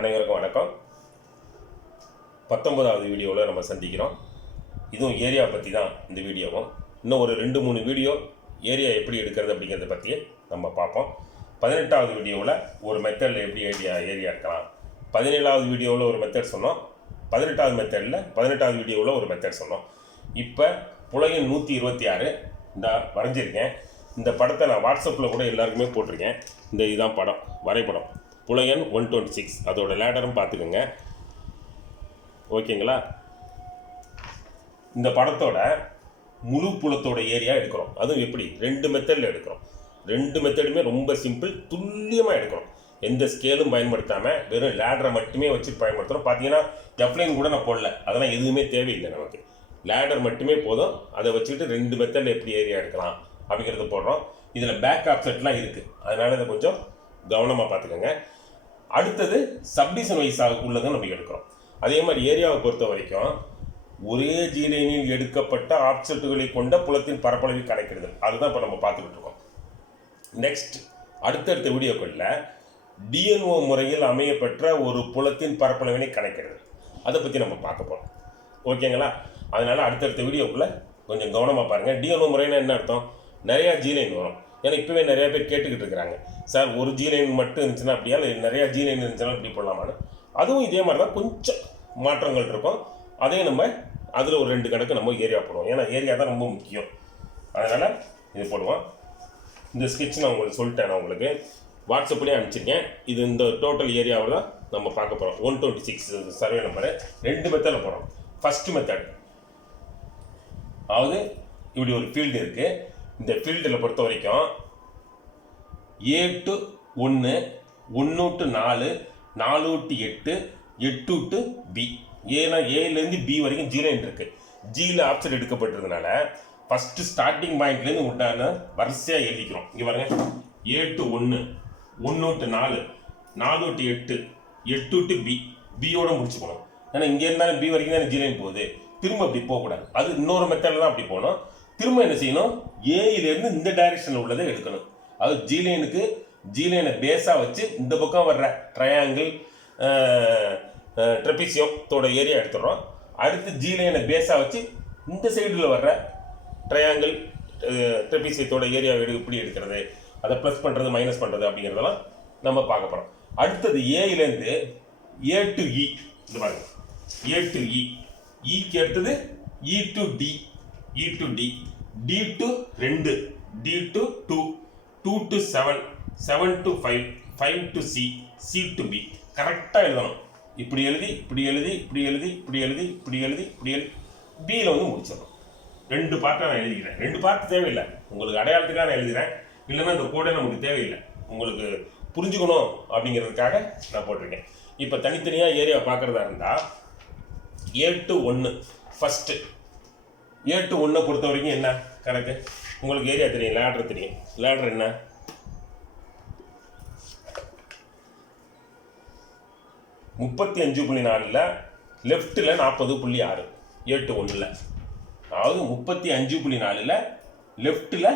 அனைவருக்கும் வணக்கம். 19வது வீடியோவில் நம்ம சந்திக்கிறோம். இதுவும் ஏரியா பற்றி தான் இந்த வீடியோவும். இன்னும் ஒரு 2-3 வீடியோ ஏரியா எப்படி எடுக்கிறது அப்படிங்கிறத பற்றி நம்ம பார்ப்போம். 18வது வீடியோவில் ஒரு மெத்தடில் எப்படி ஏரியா எடுக்கலாம், 17வது வீடியோவில் ஒரு மெத்தட் சொன்னோம், 18வது வீடியோவில் ஒரு மெத்தட் சொன்னோம். இப்போ புலயன் 126 இந்த வரைஞ்சிருக்கேன். இந்த படத்தை நான் வாட்ஸ்அப்பில் கூட எல்லாருக்குமே போட்டிருக்கேன். இதுதான் படம், வரைபடம் புலயன் 126, அதோட லேடரும் பார்த்துக்கோங்க. ஓகேங்களா? இந்த படத்தோட முழு புலத்தோட ஏரியா எடுக்கிறோம். அதுவும் எப்படி? 2 மெத்தடில் எடுக்கிறோம். 2 மெத்தடுமே ரொம்ப சிம்பிள், துல்லியமாக எடுக்கிறோம். எந்த ஸ்கேலும் பயன்படுத்தாமல் வெறும் லேடரை மட்டுமே வச்சு பயன்படுத்துகிறோம். பார்த்தீங்கன்னா எஃப்லைன் கூட நான் போடல, அதெல்லாம் எதுவுமே தேவையில்லை. நமக்கு லேடர் மட்டுமே போதும். அதை வச்சுக்கிட்டு 2 மெத்தடில் எப்படி ஏரியா எடுக்கலாம் அப்படிங்கிறது போடுறோம். இதில் பேக் ஆப்செட்லாம் இருக்குது, அதனால் இதை கொஞ்சம் கவனமாக பார்த்துக்கோங்க. அடுத்தது சப்டிவிஷன் வைஸாக உள்ளதை நம்ம எடுக்கிறோம். அதே மாதிரி ஏரியாவை பொறுத்த வரைக்கும் ஒரே ஜீலைனில் எடுக்கப்பட்ட ஆப்செட்டுகளை கொண்ட புலத்தின் பரப்பளவை கணக்கிடுதல், அதுதான் இப்போ நம்ம பார்த்துக்கிட்டு இருக்கோம். நெக்ஸ்ட் அடுத்தடுத்த வீடியோக்களில் டிஎன்ஓ முறையில் அமையப்பெற்ற ஒரு புலத்தின் பரப்பளவினை கணக்கிடுதல், அதை பற்றி நம்ம பார்க்க போகிறோம். ஓகேங்களா? அதனால் அடுத்தடுத்த வீடியோக்குள்ளே கொஞ்சம் கவனமாக பாருங்கள். டிஎன்ஓ முறைன்னா என்ன அர்த்தம்? நிறையா ஜீலைன் வரும். ஏன்னா இப்போவே நிறையா பேர் கேட்டுக்கிட்டு இருக்கிறாங்க, சார் ஒரு ஜீலைன் மட்டும் இருந்துச்சுன்னா அப்படியா, இல்லை நிறையா ஜீலைன் இருந்துச்சுன்னா இப்படி போடலாமான்னு. அதுவும் இதே மாதிரி தான், கொஞ்சம் மாற்றங்கள் இருக்கும். அதையும் நம்ம அதில் ஒரு 2 கணக்கு நம்ம ஏரியா போடுவோம். ஏன்னா ஏரியா தான் ரொம்ப முக்கியம். அதனால் இது போடுவோம். இந்த ஸ்கெட்ச் நான் உங்களுக்கு சொல்லிட்டேன், நான் உங்களுக்கு வாட்ஸ்அப்லேயே அனுப்பிச்சிருக்கேன். இது இந்த டோட்டல் ஏரியாவில் தான் நம்ம பார்க்க போகிறோம். 126 சர்வே நம்பரு 2 மெத்தடில் போகிறோம். ஃபஸ்ட்டு மெத்தட், அதாவது இப்படி ஒரு ஃபீல்டு இருக்குது. இந்த ஃபீல்டில் பொறுத்த வரைக்கும் A-1, 1-4, 4-8, 8-B. ஏன்னா ஏலேருந்து பி வரைக்கும் ஜீலைன் இருக்குது. ஜியில் ஆப்செட் எடுக்கப்பட்டதுனால ஃபஸ்ட்டு ஸ்டார்டிங் பாயிண்ட்லேருந்து உண்டான வரிசையாக எழுதிக்கிறோம். இங்கே பாருங்க, A-1, 1-4, 4-8, 8-B, பியோட முடிச்சுக்கணும். ஏன்னா இங்கே இருந்தாலும் பி வரைக்கும் தான் ஜீலைன் போகுது, திரும்ப அப்படி போகக்கூடாது. அது இன்னொரு மெத்தடில் தான் அப்படி போகணும். திரும்ப என்ன செய்யணும், ஏயிலேருந்து இந்த டைரெக்ஷனில் உள்ளதை எடுக்கணும். அது ஜீலைனை பேஸாக வச்சு இந்த பக்கம் வர்ற ட்ரையாங்கிள் ட்ரெபிசியத்தோட ஏரியா எடுத்துடுறோம். அடுத்து ஜீலைனை பேஸாக வச்சு இந்த சைடில் வர்ற ட்ரையாங்கிள் ட்ரெபிசியத்தோட ஏரியா எப்படி எடுக்கிறது, அதை ப்ளஸ் பண்ணுறது மைனஸ் பண்ணுறது அப்படிங்கிறதெல்லாம் நம்ம பார்க்க போகிறோம். அடுத்தது ஏயிலேருந்து A to E, இது பாருங்க, A to E, ஈக்கு அடுத்தது E to D, E to D, D to 2, D to 2, 2 to 7, 7 to 5, 5 to C, C to B. கரெக்டாக எழுதணும். இப்படி எழுதி இப்படி எழுதி இப்படி எழுதி இப்படி எழுதி இப்படி எழுதி இப்படி எழுதி பியில் வந்து முடிச்சிடணும். 2 பார்ட்டாக நான் எழுதிக்கிறேன். 2 பார்ட் தேவையில்லை, உங்களுக்கு அடையாளத்துக்காக நான் எழுதுகிறேன். இல்லைன்னா இந்த கோடை நமக்கு தேவையில்லை, உங்களுக்கு புரிஞ்சுக்கணும் அப்படிங்கிறதுக்காக நான் போட்டிருக்கேன். இப்போ தனித்தனியாக ஏரியா பார்க்குறதா இருந்தால் A-1 ஃபஸ்ட்டு. A-1 பொறுத்த வரைக்கும் என்ன கணக்கு? உங்களுக்கு ஏரியா தெரியும், லேடர் தெரியும். லேடர் என்ன? (35.4) லெஃப்ட்டில் 40.6. A-1, அதாவது 35.4 லெஃப்ட்டில்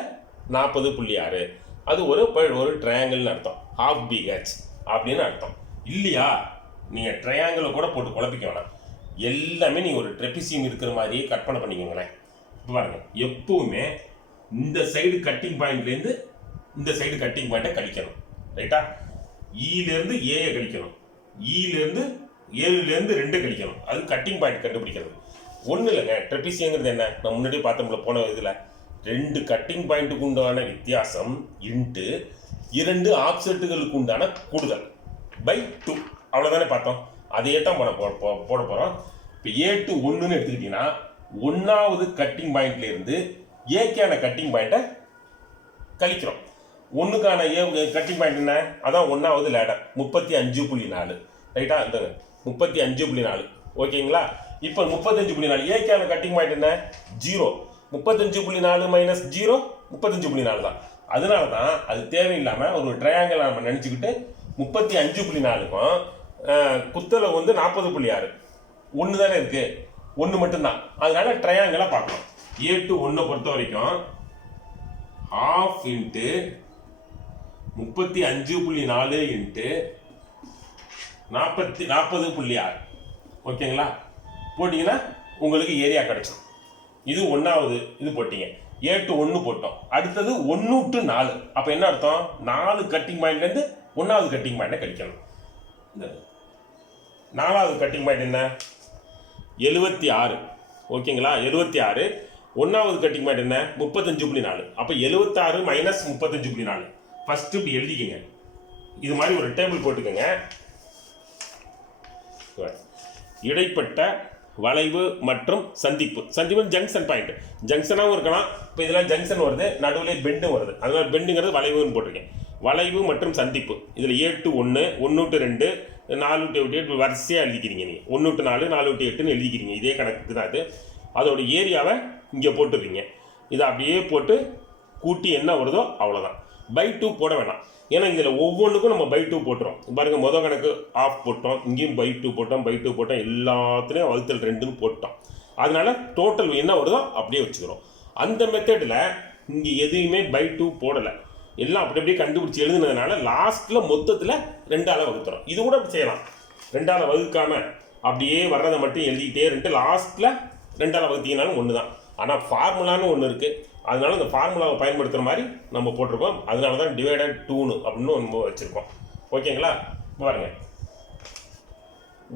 40.6. அது ஒரு ட்ரையாங்கிள்னு அர்த்தம், ½ BH அப்படின்னு அர்த்தம். இல்லையா, நீங்கள் ட்ரையாங்கிளை கூட போட்டு குழப்பிக்க வேணாம். எல்லாமே நீங்கள் ஒரு ட்ரெபிசியம் இருக்கிற மாதிரியே கற்பனை பண்ணிக்கோங்களேன். இப்போ பாருங்கள், எப்பவுமே இந்த சைடு கட்டிங் பாயிண்ட்லேருந்து இந்த சைடு கட்டிங் பாயிண்ட்டை கழிக்கணும். ரைட்டா? ஈலேருந்து ஏயை கழிக்கணும், ஈலேருந்து 7லேருந்து 2 கழிக்கணும். அது கட்டிங் பாயிண்ட் கண்டுபிடிக்கிறது. ஒன்றும் இல்லைங்க, ட்ரெபிசியங்கிறது என்ன, நான் முன்னாடியே பார்த்தோம்ல போன இதில், 2 கட்டிங் பாயிண்ட்டுக்கு உண்டான வித்தியாசம் இன்ட்டு 2 ஆப்செட்டுகளுக்கு உண்டான கூடுதல் பை 2, அவ்வளோதானே பார்த்தோம். அதையே தான் போட போகிறோம். இப்போ A-1 எடுத்துக்கிட்டிங்கன்னா 1வது கட்டிங் பாயிண்ட்லேருந்து ஏக்கான கட்டிங் பாயிண்ட்டை கழிக்கிறோம். 1க்கான கட்டிங் பாயிண்ட் என்ன? அதான் 1வது லேடர் 35.4. ரைட்டா? அந்த 35.4. ஓகேங்களா? இப்போ 35.4 ஏக்கான கட்டிங் பாயிண்ட் என்ன? 0. 35.4 மைனஸ் 0 35.4 தான். அதனால தான் அது தேவையில்லாமல் ஒரு ட்ரையாங்கிள் நம்ம நினச்சிக்கிட்டு 35.4க்கும் குத்தலை வந்து 40.6 ஒன்று தானே இருக்குது, 1 மட்டும்தான். அதனால ட்ரையாங்கிளாக பார்க்கணும். A-1 பொறுத்த வரைக்கும் ½ இன்ட்டு 35.4 இன்ட்டு 40.6 ஓகேங்களா. போட்டிங்கன்னா உங்களுக்கு ஏரியா கிடைச்சிடும். இது 1வது இது போட்டிங்க. A to 1 போட்டோம். அடுத்தது 1 to 4. அப்போ என்ன அர்த்தம்? 4 கட்டிங் பாயிண்ட்லேருந்து 1வது கட்டிங் பாயிண்டை கழிக்கணும். இந்த 4வது கட்டிங் பாயிண்ட் என்ன? 76. ஓகேங்களா. 76. 1வது கட்டிங் பாயிண்ட் என்ன? 35.4. அப்போ 76 மைனஸ் 35.4. ஃபர்ஸ்ட் இப்படி எழுதிக்கங்க. இது மாதிரி ஒரு டேபிள் போட்டுக்கோங்க. இடைப்பட்ட வளைவு மற்றும் சந்திப்பு. சந்திப்பு ஜங்ஷன் பாயிண்ட். ஜங்ஷனாகவும் இருக்கலாம். இப்போ இதெல்லாம் ஜங்ஷன் வருது, நடுவில் பெண்டும் வருது. அதனால பெண்டுங்கிறது வளைவுன்னு போட்டிருக்கேன். வளைவு மற்றும் சந்திப்பு. இதில் A to 1, 1 to 2, 4 to 8 வரிசையாக எழுதிக்கிறீங்க. நீங்கள் 1 to 4, 4 to 8ன்னு எழுதிக்கிறீங்க. இதே கணக்கு தான் அது. அதோட ஏரியாவை இங்கே போட்டுடுறீங்க. இதை அப்படியே போட்டு கூட்டி என்ன வருதோ அவ்வளோதான். பை 2 போட வேணாம். ஏன்னா இதில் ஒவ்வொன்றுக்கும் நம்ம பை 2 போட்டுறோம். பாருங்கள், மொதல் கணக்கு ஆஃப் போட்டோம், இங்கேயும் பை 2 போட்டோம், பை 2 போட்டோம், எல்லாத்துலேயும் வகுத்தல் 2ன்னு போட்டோம். அதனால டோட்டல் என்ன வருதோ அப்படியே வச்சுக்கிறோம். அந்த மெத்தடில் இங்கே எதுவுமே பை 2 போடலை. எல்லாம் அப்படி அப்படியே கண்டுபிடிச்சி எழுதுனதுனால லாஸ்ட்டில் மொத்தத்தில் 2ஆல் வகுத்துறோம். இது கூட அப்படி செய்யலாம். 2ஆல் வகுக்காமல் அப்படியே வர்றதை மட்டும் எழுதிக்கிட்டே இருந்துட்டு லாஸ்ட்டில் 2ஆல் வகுத்தீங்கனாலும் ஒன்று தான். ஆனால் ஃபார்முலான்னு ஒன்று இருக்குது. அதனால இந்த ஃபார்முலாவை பயன்படுத்துகிற மாதிரி நம்ம போட்டிருக்கோம். அதனால தான் டிவைடட் 2 அப்படின்னு நம்ம வச்சுருக்கோம். ஓகேங்களா. பாருங்க,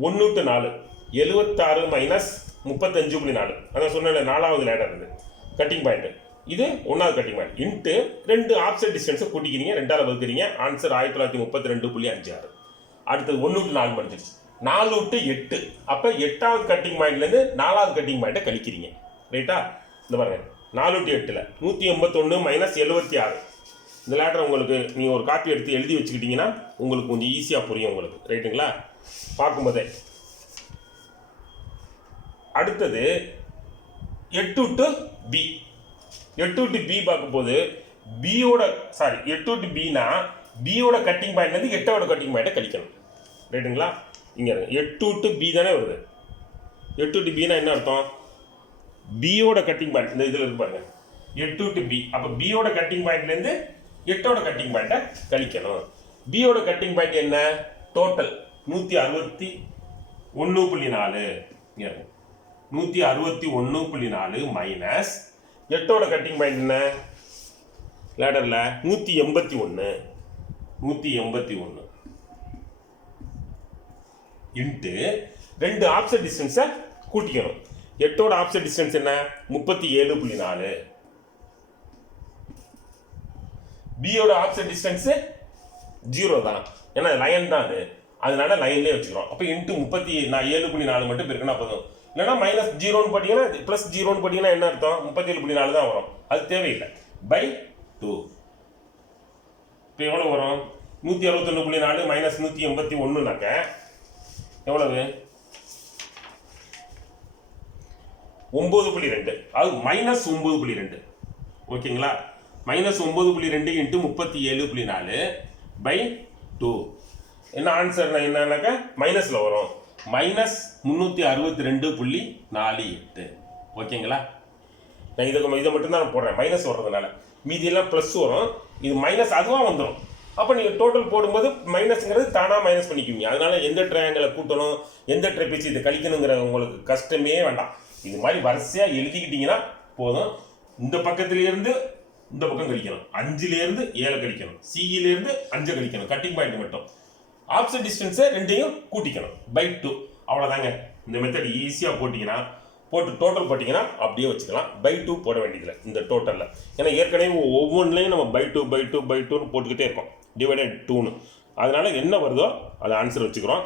1 to 4 76 மைனஸ் 35.4. அதான் சொன்ன 4வது லேடர் இது கட்டிங் பாயிண்ட். இது 1வது கட்டிங் பாயிண்ட் இன்ட்டு 2 ஆப்செட் டிஸ்டன்ஸை கூட்டிக்கிறீங்க, 2ஆல் வகுக்கிறீங்க. ஆன்சர் 1932.56. அடுத்தது 1 to 4 படிச்சிருச்சு. 4 to 8. அப்போ 8வது கட்டிங் பாயிண்ட்லேருந்து 4வது கட்டிங் பாயிண்ட்டை கழிக்கிறீங்க. ரைட்டா. இந்த பாருங்க, 4 to 8ல் 181 மைனஸ் 76. இந்த லேட்டரை உங்களுக்கு நீங்கள் ஒரு காப்பி எடுத்து எழுதி வச்சுக்கிட்டிங்கன்னா உங்களுக்கு கொஞ்சம் ஈஸியாக புரியும் உங்களுக்கு. ரைட்டுங்களா. பார்க்கும்போதே அடுத்தது 8 to B. 8 to B பார்க்கும்போது பியோட 8 to Bனா பியோட கட்டிங் பாயிண்ட்லேருந்து 8வோட கட்டிங் பாயிண்ட்டை கழிக்கணும். ரைட்டுங்களா. இங்கே 8 to B தானே வருது. 8 to Bனா என்ன அர்த்தம்? பியோட கட்டிங் பாயிண்ட் இந்த இதில் இருப்பாங்க 8 to B. அப்போ பியோட கட்டிங் பாயிண்ட்லேருந்து 8வோட கட்டிங் பாயிண்ட்டை கழிக்கணும். பியோட கட்டிங் பாயிண்ட் என்ன? டோட்டல் 161.4. 161.4 மைனஸ் 8வோட கட்டிங் பாயிண்ட் என்ன? லேடரில் 181 இன்ட்டு 2 ஆப்செட் டிஸ்டன்ஸை கூட்டிக்கணும். 8வோட ஆப்செட் டிஸ்டன்ஸ் என்ன? 37.4. பியோட ஆப்செட் டிஸ்டன்ஸ் 0 தான். ஏன்னா லைன் தான் அது. அதனால லைன்லேயே வச்சுக்கிறோம். அப்போ இன்ட்டு 37.4 மட்டும் இருக்குன்னா போதும். இல்லைன்னா மைனஸ் 0ன்னு போட்டிங்கன்னா ப்ளஸ் 0ன்னு போட்டிங்கன்னா என்ன அர்த்தம்? 37.4 தான் வரும். அது தேவையில்லை. பை 2. இப்போ எவ்வளோ வரும்? 161.4 மைனஸ் 181னாக்க எவ்வளவு? 9.2. அது மைனஸ் 9.2. ஓகேங்களா. Minus 9.2 into 37.4 by 2. என்ன ஆன்சர் என்னன்னாக்கா மைனஸில் வரும். மைனஸ் 362.48. ஓகேங்களா. நான் இதை மட்டும்தான் நான் போடுறேன் மைனஸ் வர்றதுனால. மீதியெல்லாம் ப்ளஸ் வரும். இது மைனஸ் அதுவாக வந்துடும். அப்போ நீங்கள் டோட்டல் போடும்போது மைனஸ்ங்கிறது தானாக மைனஸ் பண்ணிக்குவீங்க. அதனால எந்த ட்ரையாங்கிளை கூட்டணும், எந்த ட்ரைபேசி இதை கழிக்கணுங்கிற உங்களுக்கு கஷ்டமே வேண்டாம். இது மாதிரி வரிசையாக எழுதிக்கிட்டீங்கன்னா போதும். இந்த பக்கத்துலேருந்து இந்த பக்கம் கழிக்கணும். 5லேருந்து 7 கழிக்கணும். சியிலேருந்து 5 கழிக்கணும். கட்டிங் பாயிண்ட் மட்டும். ஆப்செட் டிஸ்டன்ஸை 2ஐயும் கூட்டிக்கணும். பை 2. அவ்வளோதாங்க. இந்த மெத்தட் ஈஸியாக போட்டு டோட்டல் போட்டிங்கன்னா அப்படியே வச்சுக்கலாம். பை 2 போட வேண்டியதில்லை இந்த டோட்டலில். ஏன்னா ஏற்கனவே ஒவ்வொன்றுலையும் நம்ம பை 2ன்னு போட்டுக்கிட்டே இருக்கோம். டிவைடட் 2ன்னு. அதனால் என்ன வருதோ அதை ஆன்சர் வச்சுக்கிறோம்.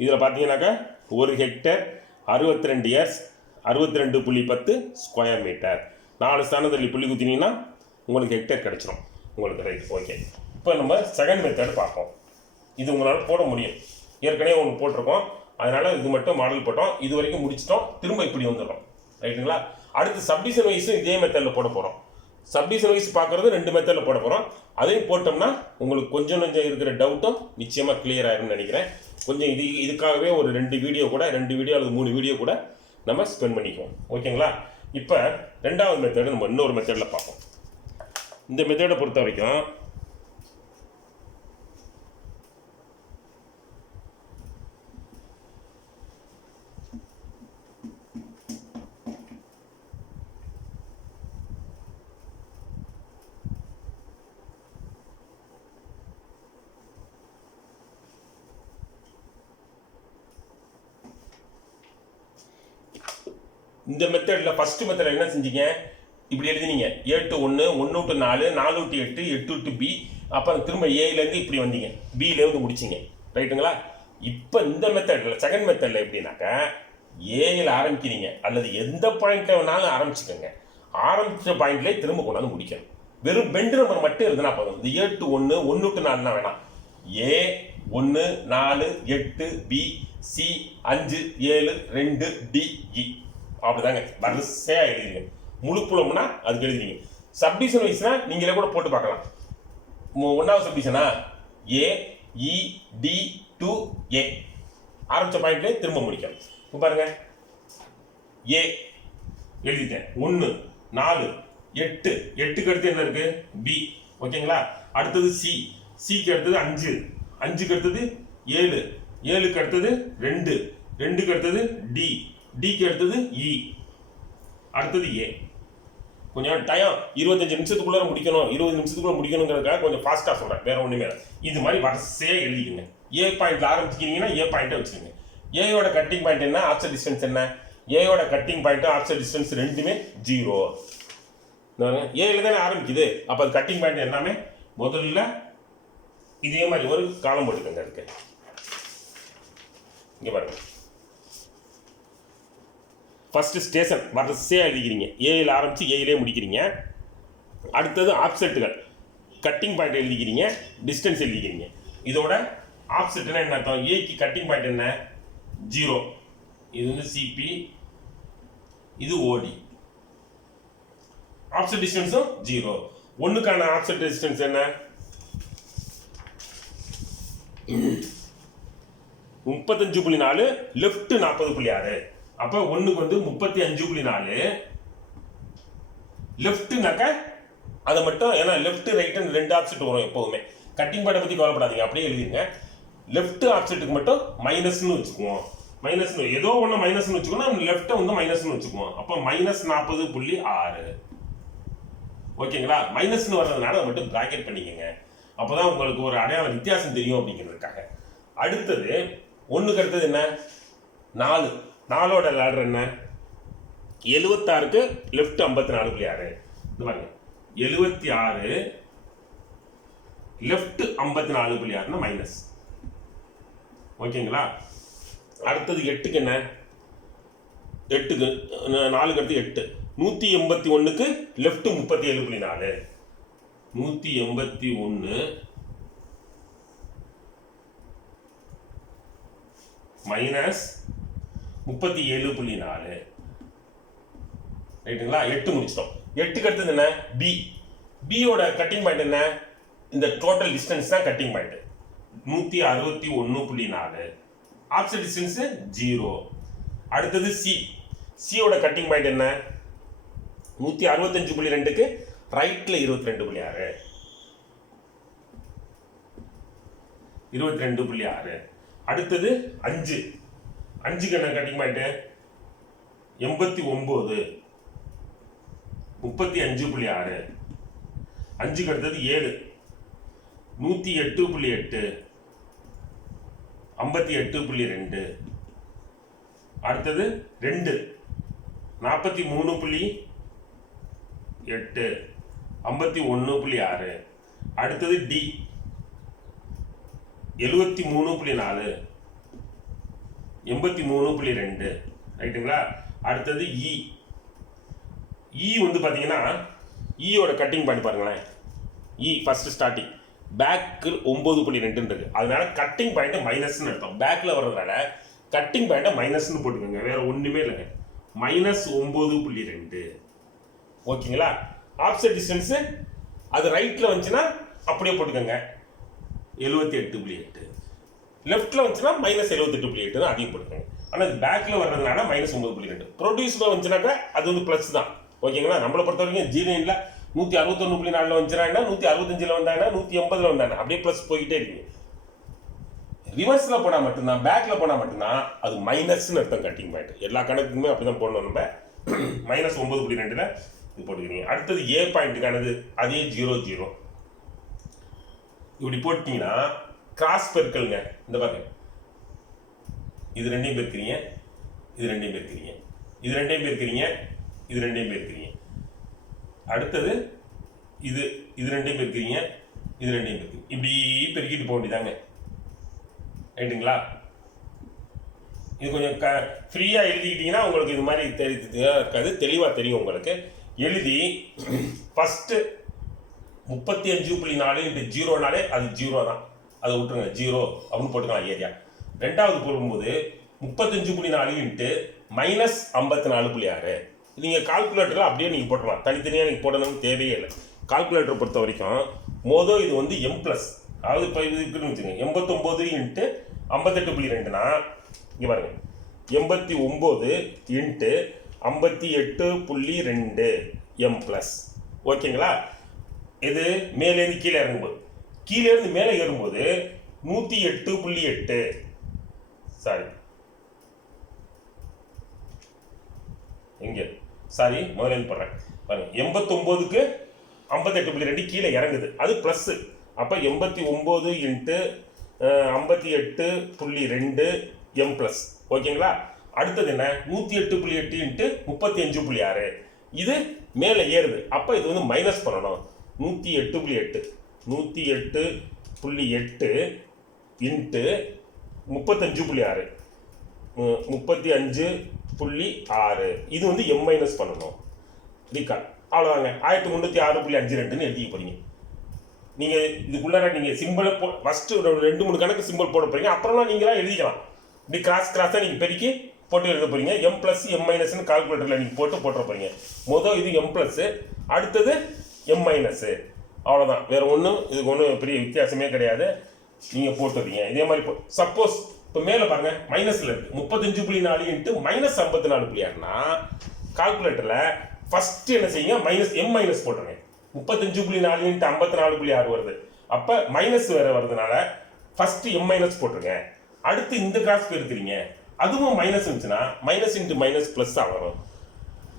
இதில் பார்த்தீங்கன்னாக்கா 1 ஹெக்டேர் 62 இயர்ஸ் 62.10 ஸ்கொயர் மீட்டர். 4 ஸ்தானத்தில் புள்ளி குத்தினீங்கன்னா உங்களுக்கு ஹெக்டேர் கிடச்சிரும் உங்களுக்கு. ரைட். ஓகே. இப்போ நம்ம செகண்ட் மெத்தட் பார்ப்போம். இது உங்களால் போட முடியும். ஏற்கனவே ஒன்று போட்டிருக்கோம். அதனால் இது மட்டும் மாடல் போட்டோம். இது வரைக்கும் முடிச்சிட்டோம். திரும்ப இப்படி வந்துடும். ரைட்டுங்களா. அடுத்து சப்டிஷன் வைஸும் இதே மெத்தடில் போட போகிறோம். சப்டிஷன் வைஸ் பார்க்குறது 2 மெத்தடில் போட போகிறோம். அதையும் போட்டோம்னா உங்களுக்கு கொஞ்சம் இருக்கிற டவுட்டும் நிச்சயமாக கிளியர் ஆயிரும்னு நினைக்கிறேன். கொஞ்சம் இதுக்காகவே ஒரு 2 வீடியோ அல்லது 3 வீடியோ கூட நம்ம ஸ்பெண்ட் பண்ணிக்குவோம். ஓகேங்களா. இப்போ 2வது மெத்தடு நம்ம இன்னொரு மெத்தடில் பார்ப்போம். இந்த மெத்தடை பொறுத்த வரைக்கும் இந்த மெத்தடில் ஃபர்ஸ்ட் மெத்தடில் என்ன செஞ்சீங்க, இப்படி எழுதினீங்க A to 1, 1 to 4, 4 to 8, 8 to B, அப்புறம் திரும்ப ஏலேருந்து இப்படி வந்தீங்க, பிலேருந்து முடிச்சிங்க, ரைட்டுங்களா? இப்போ இந்த மெத்தடில் செகண்ட் மெத்தடில் எப்படின்னாக்கா ஏயில் ஆரம்பிக்கிறீங்க அல்லது எந்த பாயிண்ட்டில் வேணாலும் ஆரம்பிச்சுக்கோங்க, ஆரம்பித்த பாயிண்ட்லேயே திரும்ப கொண்டாந்து முடிக்கணும். வெறும் பெண்டு நம்பர் மட்டும் இருந்தா போதும். இந்த A to 1, 1 to 4 வேணாம். A 1, 4, 8, B, C 5, 7, 2, D, E அப்படிதாங்க வரிசையா எழுதிங்க. முழு புலம்னா அதுக்கு எழுதிங்க. சப்டிஷன் வைஸ்னா நீங்களே கூட போட்டு பார்க்கலாம். ஒன்றாவது சப்டிஷனா A E D to A ஆரம்பிச்ச பாயிண்ட்ல திரும்ப முடிக்கணும். இப்போ பாருங்க A எழுதிட்டேன். 1 4 8, 8க்கு அடுத்து என்ன இருக்கு B, ஓகேங்களா? அடுத்தது C, Cக்கு அடுத்தது 5, 5க்கு அடுத்தது 7, 7க்கு அடுத்தது 2, 2க்கு அடுத்தது D, Dக்கு அடுத்தது E, அடுத்தது A. கொஞ்சம் டைம் 25 நிமிஷத்துக்குள்ள முடிக்கணும், 20 நிமிஷத்துக்குள்ள முடிக்கணுங்கிறதுக்காக கொஞ்சம் ஃபாஸ்ட்டாக சொல்கிறேன், வேற ஒன்றுமே இல்லை. இது மாதிரி வரிசையாக எழுதிக்கங்க. A பாயிண்ட்ல ஆரம்பிச்சிக்கிங்கன்னா A பாயிண்ட்டை வச்சுக்கோங்க. ஏயோட கட்டிங் பாயிண்ட் என்ன, ஆஃப்செட் டிஸ்டன்ஸ் என்ன, ஏயோட கட்டிங் பாயிண்ட் ஆஃப்செட் டிஸ்டன்ஸ் ரெண்டுமே 0. ஏல தானே ஆரம்பிக்குது, அப்போ அது கட்டிங் பாயிண்ட் எல்லாமே முதல்ல இதே மாதிரி ஒரு காலம் போட்டுக்கங்க. இருக்கு இங்கே பாருங்க, ஃபர்ஸ்ட் ஸ்டேஷன் வரிசையாக எழுதிக்கிறீங்க, ஏயில் ஆரம்பித்து ஏயிலே முடிக்கிறீங்க. அடுத்தது ஆப்செட்டுகள், கட்டிங் பாயிண்ட் எழுதிக்கிறீங்க, டிஸ்டன்ஸ் எழுதிக்கிறீங்க. இதோட ஆப்செட்னா என்ன அர்த்தம், ஏக்கு கட்டிங் பாயிண்ட் என்ன 0, இது வந்து சிபி, இது ஓடி. ஆப்செட் டிஸ்டன்ஸும் 0. ஒன்றுக்கான ஆப்செட் டிஸ்டன்ஸ் என்ன 35.4, லெஃப்ட் 40.6. அப்போ ஒன்றுக்கு வந்து 35.4, லெஃப்ட்னாக்க அதை மட்டும், ஏன்னா லெஃப்ட் ரைட்டுன்னு 2 ஆப்செட் வரும் எப்போதுமே. கட்டிங் பாயிண்டை பற்றி கவலைப்படாதீங்க, அப்படியே எழுதிருங்க. லெஃப்ட் ஆப்செட்டுக்கு மட்டும் மைனஸ்ன்னு வச்சுக்குவோம், மைனஸ்னு ஏதோ ஒன்று மைனஸ்னு வச்சுக்கணும், லெஃப்ட்டை வந்து மைனஸ்னு வச்சுக்குவோம். அப்போ -40.6, ஓகேங்களா? மைனஸ்னு வர்றதுனால அதை மட்டும் பிராக்கெட் பண்ணிக்கோங்க, அப்போதான் உங்களுக்கு ஒரு அடையாள வித்தியாசம் தெரியும் அப்படிங்கிறதுக்காக. அடுத்தது ஒன்றுக்கு அடுத்தது என்ன 4, 4ஓட லேடர் என்ன 76க்கு லெஃப்ட் 54.6. இது பாருங்க 76 லெஃப்ட் 54.6 மைனஸ், ஓகேங்களா? அடுத்தது 8க்கு என்ன, 8க்கு 4க்கு அடுத்து 8, 181க்கு லெஃப்ட் 37.4, 181 மைனஸ் 37.4, ரைட்டுங்களா? 8 முடிச்சிட்டோம். 8க்கு அடுத்தது என்ன பி, பியோட கட்டிங் பாயிண்ட் என்ன, இந்த டோட்டல் டிஸ்டன்ஸ் தான் கட்டிங் பாயிண்ட் 161.4, ஆப்செட் டிஸ்டன்ஸ் 0. அடுத்தது சி, சியோட கட்டிங் பாயிண்ட் என்ன 165.2க்கு ரைட்ல 22.6, 22.6. அடுத்தது 5, 5க்கு என்ன கட்டிங் பாயிண்ட் 89, 35.6. 5க்கு அடுத்தது 7, 108.8, 58.2. அடுத்தது 2, 43.8, 51.6. அடுத்தது டி 73.4, 83.2, ரைட்டுங்களா? அடுத்தது இ, இ வந்து பார்த்தீங்கன்னா ஈயோட கட்டிங் பாயிண்ட் பாருங்களேன், இ ஃபர்ஸ்ட் ஸ்டார்டிங் பேக்கில் 9.2 இருக்கு, அதனால கட்டிங் பாயிண்ட் மைனஸ்ன்னு அர்த்தம். பேக்கில் வர்றதுனால கட்டிங் பாயிண்ட்டை மைனஸ்ன்னு போட்டுக்கோங்க, வேற ஒன்றுமே இல்லைங்க. -9.2, ஓகேங்களா? ஆப்செட் டிஸ்டன்ஸு அது ரைட்டில் வந்துச்சுன்னா அப்படியே போட்டுக்கோங்க 78.8, லெஃப்ட்டில் வந்துச்சுன்னா -78.8 தான், அதையும் போட்டுக்கோங்க. ஆனால் இது பேக்கில் வர்றதுனால -9.2. ப்ரொடியூஸில் வந்துச்சுனாக்கா அது வந்து ப்ளஸ் தான், ஓகேங்களா? நம்மளை பொறுத்த வரைக்கும் G9ல 161.4 வந்துச்சுன்னா 165 வந்தாங்கன்னா 180 வந்தாங்க, அப்படியே ப்ளஸ் போய்கிட்டே இருக்கு. ரிவர்ஸில் போனால் மட்டும்தான், பேக்கில் போனால் மட்டும்தான் அது மைனஸ்ன்னு அர்த்தம் கட்டிங் பாயிண்ட். எல்லா கணக்குக்குமே அப்படி தான் போடணும் நம்ம. -9.2ல இது போட்டுக்கிறீங்க. அடுத்தது ஏ பாயிண்ட்டுக்கானது அதே 0 0 இப்படி போட்டீங்கன்னா கிராஸ் பெருக்கல்ங்க. இந்த பாருங்க, இது ரெண்டையும் பெருக்கிறீங்க, இது ரெண்டையும் பெருக்கிறீங்க, இது ரெண்டையும் பெருக்கிறீங்க, இது ரெண்டையும் பெருக்கிறீங்க. அடுத்தது இது இது ரெண்டையும் பெருக்கிறீங்க, இது ரெண்டையும் பெருக்கிறீங்க. இப்படி பெருக்கிட்டு போக வேண்டியதாங்க. ரைட்டுங்களா? இது கொஞ்சம் ஃப்ரீயாக எழுதிக்கிட்டீங்கன்னா உங்களுக்கு இது மாதிரி இருக்காது, தெளிவாக தெரியும் உங்களுக்கு. எழுதி ஃபஸ்ட்டு 35.4 × 0 அது 0 தான், அதை விட்டுருங்க, 0 அப்படின்னு போட்டுக்கலாம் ஏரியா. ரெண்டாவது போடும்போது 35.4 × -54.6. நீங்கள் கால்குலேட்டரில் அப்படியே நீங்கள் போட்டுக்கலாம், தனித்தனியாக நீங்கள் போடணும்னு தேவையே இல்லை. கால்குலேட்டரை பொறுத்த வரைக்கும் மொதல் இது வந்து M+, அதாவது இப்போ இது இருக்குன்னு வச்சுக்கோங்க, 89 × 58.2னா இங்கே பாருங்க, 89 × 58.2 M+. ஓகேங்களா? இது மேலேருந்து கீழே இறங்கும்போது, கீழேருந்து மேலே ஏறும்போது 108.8, சாரி முதலேருந்து போடுறேன் பாருங்க. 89க்கு 58.2 கீழே இறங்குது, அது ப்ளஸ்ஸு. அப்போ 89 × 58.2 M+. ஓகேங்களா? அடுத்தது என்ன, 108.8 × 35.6, இது மேலே ஏறுது. அப்போ இது வந்து மைனஸ் பண்ணணும். 108.8 × 35.6 35.6, இது வந்து M- பண்ணணும். ரீகால் அவ்வளோதாங்க. 1306.52 எழுதிக்க போறீங்க. நீங்கள் இதுக்குள்ளார நீங்கள் சிம்பிளை ஃபஸ்ட்டு 2-3 கணக்கு சிம்பிள் போட போகிறீங்க, அப்புறம்லாம் நீங்களாம் எழுதிக்கலாம். இப்படி கிராஸாக நீங்கள் பெருக்கி போட்டு எழுத போகிறீங்க. M+, M- கால்குலேட்டரில் நீங்கள் போட்டுற போகிறீங்க. மொதல் இது M+, அடுத்தது M-. அவ்வளோதான், வேறு ஒன்றும் இதுக்கு ஒன்றும் பெரிய வித்தியாசமே கிடையாது. நீங்கள் போட்டுறீங்க இதே மாதிரி. சப்போஸ் இப்போ மேலே பாருங்கள், மைனஸில் இருக்குது 35.4 × -54.6னா கால்குலேட்டரில் ஃபஸ்ட்டு என்ன செய்யுங்க, M- போட்டுருங்க. 35.4 × 54.6 வருது, அப்போ மைனஸ் வேறு வருதுனால ஃபஸ்ட்டு M- போட்டுருங்க. அடுத்து இந்த கிராஸ் போயிருக்கிறீங்க, அதுவும் மைனஸ் இருந்துச்சுன்னா மைனஸ் × மைனஸ் ப்ளஸ்ஸாக வரும்.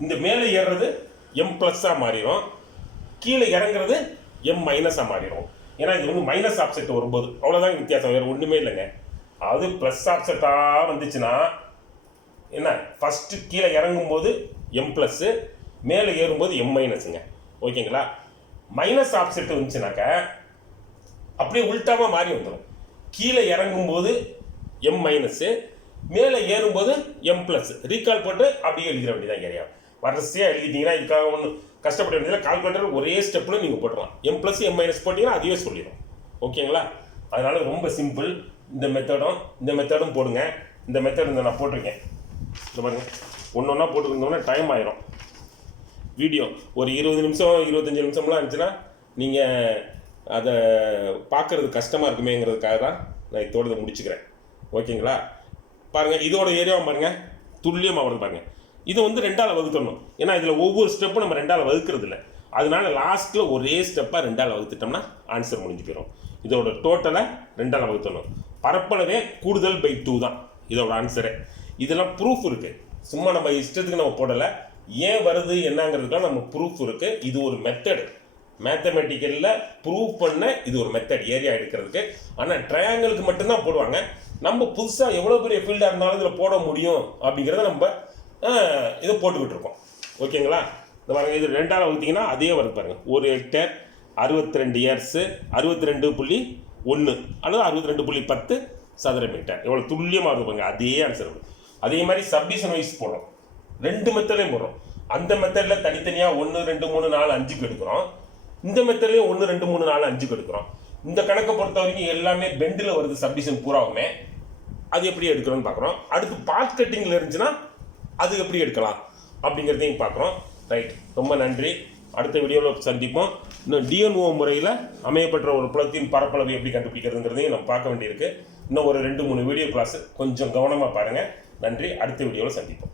இந்த மேலே ஏறுறது M+ஆக மாறிடும், கீழே இறங்குறது M- மாறிடும். ஏன்னா இது வந்து மைனஸ் ஆப்செட் வரும்போது அவ்வளோதான் வித்தியாசம், வேறு ஒன்றுமே இல்லைங்க. அது ப்ளஸ் ஆப்செட்டாக வந்துச்சுன்னா என்ன, ஃபஸ்ட்டு கீழே இறங்கும்போது M+, மேலே ஏறும்போது M-ங்க. ஓகேங்களா? மைனஸ் ஆப்செட் வந்துச்சுனாக்க அப்படியே உள்டாமல் மாறி வந்துடும். கீழே இறங்கும்போது M-, மேலே ஏறும்போது M+. ரீகால் போட்டு அப்படியே எழுதிட வேண்டியதான் ஏரியா. வரிசையாக எழுதிட்டீங்கன்னா இதுக்காக ஒன்றும் கஷ்டப்பட வேண்டியதில்லை. கால்குலேட்டர் ஒரே ஸ்டெப்பில் நீங்கள் போட்டுடலாம். M+, M- போட்டிங்கன்னா அதுவே சொல்லிடும். ஓகேங்களா? அதனால் ரொம்ப சிம்பிள். இந்த மெத்தடும் போடுங்க. இந்த மெத்தட் நான் போட்டிருக்கேன், இந்த பாருங்க. ஒன்று ஒன்றா போட்டுருந்தோம்னா டைம் ஆயிரும். வீடியோ ஒரு 20 நிமிஷம் 25 நிமிஷம்லாம் இருந்துச்சுன்னா நீங்கள் அதை பார்க்குறது கஷ்டமாக இருக்குமேங்கிறதுக்காக தான் நான் இதோட முடிச்சுக்கிறேன். ஓகேங்களா? பாருங்கள், இதோட ஏரியாவை பாருங்கள், துல்லியமாக வருது பாருங்கள். இதை வந்து 2ஆல் வகுத்துடணும். ஏன்னா இதில் ஒவ்வொரு ஸ்டெப்பும் நம்ம 2ஆல் வகுக்கிறது இல்லை. அதனால லாஸ்ட்டில் ஒரே ஸ்டெப்பாக 2ஆல் வகுத்துட்டோம்னா ஆன்சர் முடிஞ்சு போயிடும். இதோட டோட்டலை 2ஆல் வகுத்துடணும். பரப்பளவே கூடுதல் பை 2 தான் இதோட ஆன்சரே. இதெல்லாம் ப்ரூஃப் இருக்குது, சும்மா நம்ம இஷ்டத்துக்கு நம்ம போடலை. ஏன் வருது என்னங்கிறதுக்கெல்லாம் நம்ம ப்ரூஃப் இருக்குது. இது ஒரு மெத்தடு, மேத்தமெட்டிக்கலில் ப்ரூவ் பண்ண இது ஒரு மெத்தட் ஏரியா எடுக்கிறதுக்கு. ஆனால் ட்ரையாங்கிளுக்கு மட்டும்தான் போடுவாங்க. நம்ம புதுசாக எவ்வளோ பெரிய ஃபீல்டாக இருந்தாலும் இதில் போட முடியும் அப்படிங்கிறத நம்ம இதை போட்டுக்கிட்டு இருக்கோம். ஓகேங்களா? இந்த பாருங்கள், இது 2ஆல் வகுத்தீங்கன்னா அதே வருது பாருங்கள். 1 ஹெக்டேர் 62 ஏர்ஸு 62.1 அல்லது 62.10 சதுர மீட்டர். எவ்வளோ துல்லியமாக இருப்பாங்க, அதே ஆன்சர். அதே மாதிரி சப்டிஷன் வைஸ் போடுறோம், 2 மெத்தட்லையும் போடுறோம். அந்த மெத்தடில் தனித்தனியாக 1 2 3 4 5க்கு எடுக்கிறோம். இந்த மெத்தட்லையும் 1 2 3 4 5க்கு எடுக்கிறோம். இந்த கணக்கை பொறுத்த வரைக்கும் எல்லாமே பெண்டில் வருது, சப்டிஷன் பூராவுமே. அது எப்படி எடுக்கிறோன்னு பார்க்குறோம். அடுத்து பார்ட் கட்டிங்கில் இருந்துச்சுன்னா அது எப்படி எடுக்கலாம் அப்படிங்கிறதையும் பார்க்குறோம். ரைட், ரொம்ப நன்றி. அடுத்த வீடியோவில் சந்திப்போம். இன்னும் டிஎன்ஓ முறையில் அமையப்பட்ட ஒரு புலத்தின் பரப்பளவு எப்படி கண்டுபிடிக்கிறதுங்கிறதையும் நம்ம பார்க்க வேண்டியிருக்கு. இன்னும் ஒரு 2-3 வீடியோ கிளாஸ் கொஞ்சம் கவனமாக பாருங்கள். நன்றி. அடுத்த வீடியோவில் சந்திப்போம்.